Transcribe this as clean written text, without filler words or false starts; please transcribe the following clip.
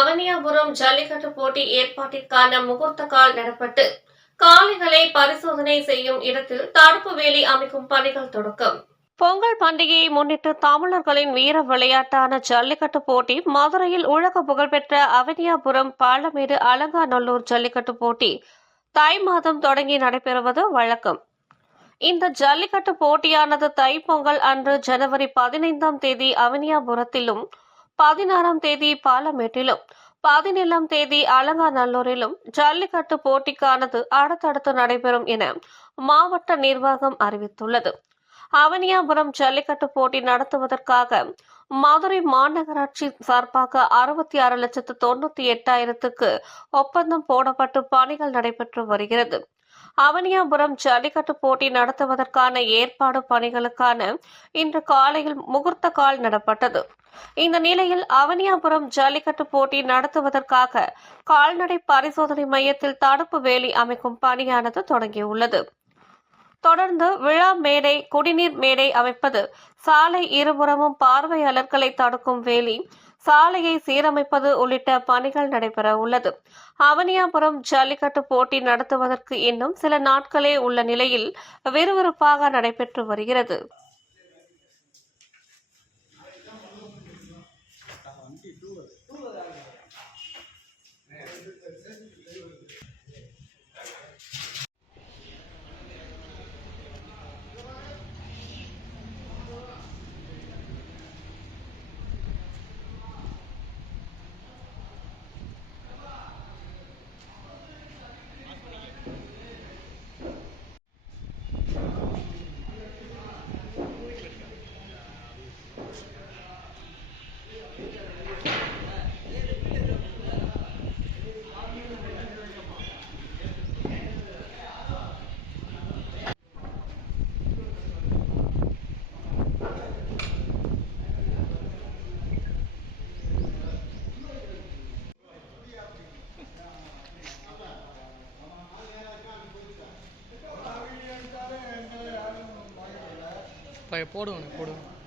அவனியாபுரம் ஜல்லிக்கட்டு போட்டி ஏற்பாட்டிற்கான முகூர்த்த கால் நடப்பட்டு காளைகளை பரிசோதனை செய்யும் இடத்தில் தடுப்பு வேலி அமைக்கும் பணிகள் தொடக்கம். பொங்கல் பண்டிகையை முன்னிட்டு தமிழர்களின் வீர விளையாட்டான ஜல்லிக்கட்டு போட்டி மதுரையில் உலக புகழ்பெற்ற அவனியாபுரம் பாலமேடு அலங்காநல்லூர் ஜல்லிக்கட்டு போட்டி தை மாதம் தொடங்கி நடைபெறுவது வழக்கம். இந்த ஜல்லிக்கட்டு போட்டியானது தைப்பொங்கல் அன்று ஜனவரி 15ஆம் தேதி அவனியாபுரத்திலும், 16ஆம் தேதி பாலமேட்டிலும், 17ஆம் தேதி அலங்காநல்லூரிலும் ஜல்லிக்கட்டு போட்டிக்கானது அடுத்தடுத்து நடைபெறும் என மாவட்ட நிர்வாகம் அறிவித்துள்ளது. அவனியாபுரம் ஜல்லிக்கட்டு போட்டி நடத்துவதற்காக மதுரை மாநகராட்சி சார்பாக 66,98,000க்கு ஒப்பந்தம் போடப்பட்டு பணிகள் நடைபெற்று வருகிறது. அவனியாபுரம் ஜல்லிக்கட்டு போட்டி நடத்துவதற்கான ஏற்பாடு பணிகளுக்கான இன்று காலையில் முகூர்த்த கால் நடப்பட்டது. இந்த நிலையில் அவனியாபுரம் ஜல்லிக்கட்டு போட்டி நடத்துவதற்காக கால்நடை பரிசோதனை மையத்தில் தடுப்பு வேலி அமைக்கும் பணியானது தொடங்கியுள்ளது. தொடர்ந்து விழா மேடை, குடிநீர் மேடை அமைப்பது, சாலை இருபுறமும் பார்வையாளர்களை தடுக்கும் வேலி, சாலையை சீரமைப்பது உள்ளிட்ட பணிகள் நடைபெற உள்ளது. அவனியாபுரம் ஜல்லிக்கட்டு போட்டி நடத்துவதற்கு இன்னும் சில நாட்களே உள்ள நிலையில் விறுவிறுப்பாக நடைபெற்று வருகிறது. போடுங்க.